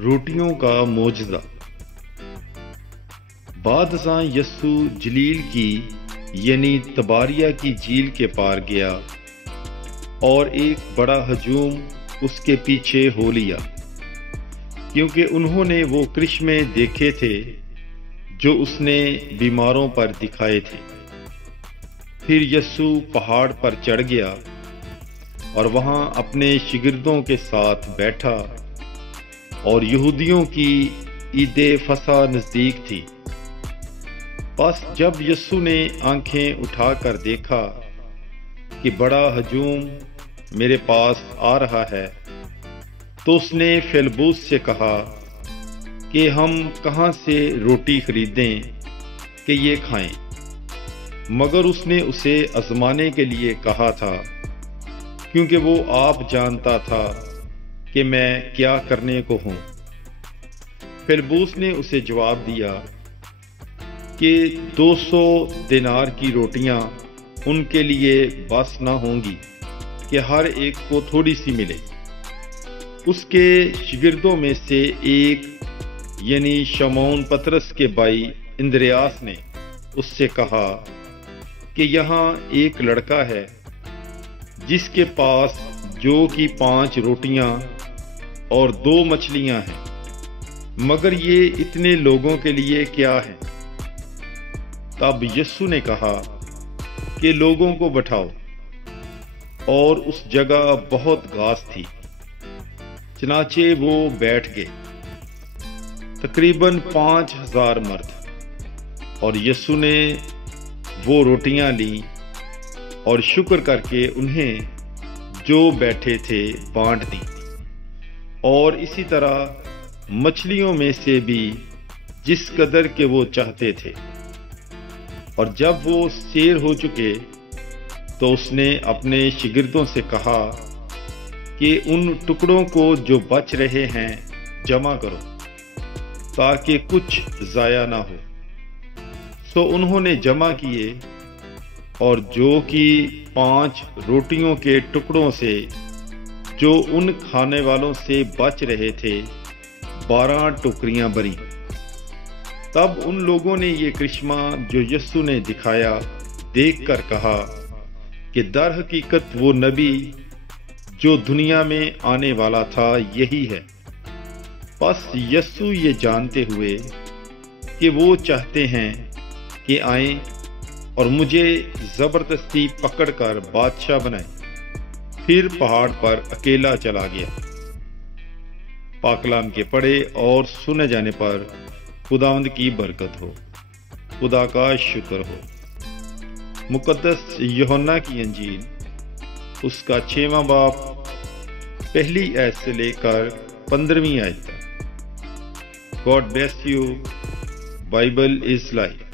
روٹیوں کا معجزہ۔ بعد ازاں یسوع جلیل کی یعنی تباریہ کی جھیل کے پار گیا اور ایک بڑا ہجوم اس کے پیچھے ہو لیا، کیونکہ انہوں نے وہ کرشمے دیکھے تھے جو اس نے بیماروں پر دکھائے تھے۔ پھر یسوع پہاڑ پر چڑھ گیا اور وہاں اپنے شاگردوں کے ساتھ بیٹھا، اور یہودیوں کی عید فصح نزدیک تھی۔ پس جب یسوع نے آنکھیں اٹھا کر دیکھا کہ بڑا ہجوم میرے پاس آ رہا ہے، تو اس نے فیلبوس سے کہا کہ ہم کہاں سے روٹی خریدیں کہ یہ کھائیں؟ مگر اس نے اسے آزمانے کے لیے کہا تھا، کیونکہ وہ آپ جانتا تھا کہ میں کیا کرنے کو ہوں۔ فیلبوس نے اسے جواب دیا کہ 200 دینار کی روٹیاں ان کے لیے بس نہ ہوں گی کہ ہر ایک کو تھوڑی سی ملے۔ اس کے شاگردوں میں سے ایک یعنی شمعون پطرس کے بھائی اندریاس نے اس سے کہا کہ یہاں ایک لڑکا ہے جس کے پاس جو کہ 5 روٹیاں اور 2 مچھلیاں ہیں، مگر یہ اتنے لوگوں کے لیے کیا ہے؟ تب یسوع نے کہا کہ لوگوں کو بٹھاؤ، اور اس جگہ بہت گھاس تھی، چنانچہ وہ بیٹھ گئے، تقریباً 5000 مرد۔ اور یسوع نے وہ روٹیاں لیں اور شکر کر کے انہیں جو بیٹھے تھے بانٹ دیں، اور اسی طرح مچھلیوں میں سے بھی جس قدر کے وہ چاہتے تھے۔ اور جب وہ سیر ہو چکے تو اس نے اپنے شاگردوں سے کہا کہ ان ٹکڑوں کو جو بچ رہے ہیں جمع کرو، تاکہ کچھ ضائع نہ ہو۔ سو انہوں نے جمع کیے، اور جو کہ 5 روٹیوں کے ٹکڑوں سے جو ان کھانے والوں سے بچ رہے تھے 12 ٹوکریاں بھریں۔ تب ان لوگوں نے یہ کرشمہ جو یسوع نے دکھایا دیکھ کر کہا کہ در حقیقت وہ نبی جو دنیا میں آنے والا تھا یہی ہے۔ پس یسوع یہ جانتے ہوئے کہ وہ چاہتے ہیں کہ آئیں اور مجھے زبردستی پکڑ کر بادشاہ بنائیں، پھر پہاڑ پر اکیلا چلا گیا۔ پاک کلام کے پڑھے اور سنے جانے پر خداوند کی برکت ہو، خدا کا شکر ہو۔ مقدس یوحنا کی انجیل اس کا 6واں باب پہلی آیت سے لے کر 15ویں آیت تک۔ God bless you. Bible is life.